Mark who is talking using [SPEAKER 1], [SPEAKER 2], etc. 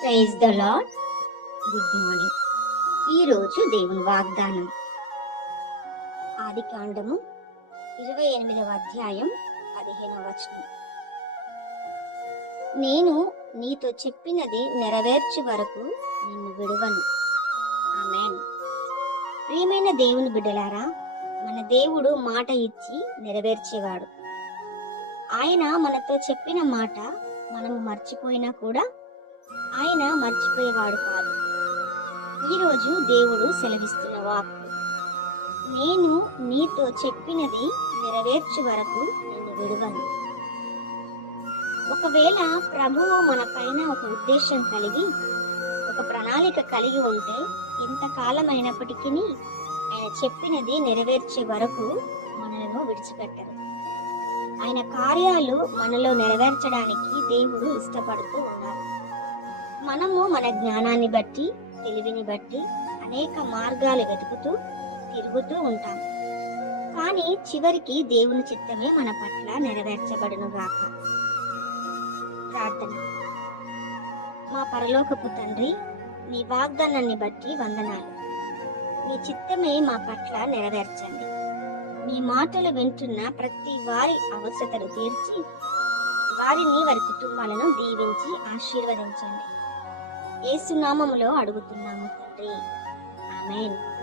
[SPEAKER 1] Praise the lord good morning ఈరోజు దేవుని వాగ్దానం. ఆది కాండము ఇరవై ఎనిమిదవ అధ్యాయం పదిహేనవ వచనం. నేను నీతో చెప్పినది నెరవేర్చు వరకు నిన్ను విడువను. ఆమెన్. ప్రియమైన దేవుని బిడ్డలారా మన దేవుడు మాట ఇచ్చి నెరవేర్చేవాడు. ఆయన మనతో చెప్పిన మాట మనము మర్చిపోయినా కూడా ఆయన మర్చిపోయేవాడు కాదు. ఈరోజు దేవుడు సెలవిస్తున్న వాక్కు. నేను నీతో చెప్పినది నెరవేర్చు వరకు నేను విడవను. ఒకవేళ ప్రభువు మన పైన ఒక ఉద్దేశం కలిగి ఒక ప్రణాళిక కలిగి ఉంటే ఇంతకాలం అయినప్పటికీ ఆయన చెప్పినది నెరవేర్చే వరకు మనలను విడిచిపెట్టరు. ఆయన కార్యాలు మనలో నెరవేర్చడానికి దేవుడు ఇష్టపడుతూ ఉన్నారు. మనము మన జ్ఞానాన్ని బట్టి తెలివిని బట్టి అనేక మార్గాలు వెతుకుతూ తిరుగుతూ ఉంటాం కానీ చివరికి దేవుని చిత్తమే మన పట్ల నెరవేర్చబడును గాక ప్రార్థన. మా పరలోకపు తండ్రి మీ వాగ్దానాన్ని బట్టి వందనాలు. మీ చిత్తమే మా పట్ల నెరవేర్చండి. మీ మాటలు వింటున్న ప్రతి వారి అవసరతను తీర్చి వారిని వారి కుటుంబాలను దీవించి ఆశీర్వదించండి. ఏసునామములో అడుగుతున్నాము తండ్రి. Amen amen.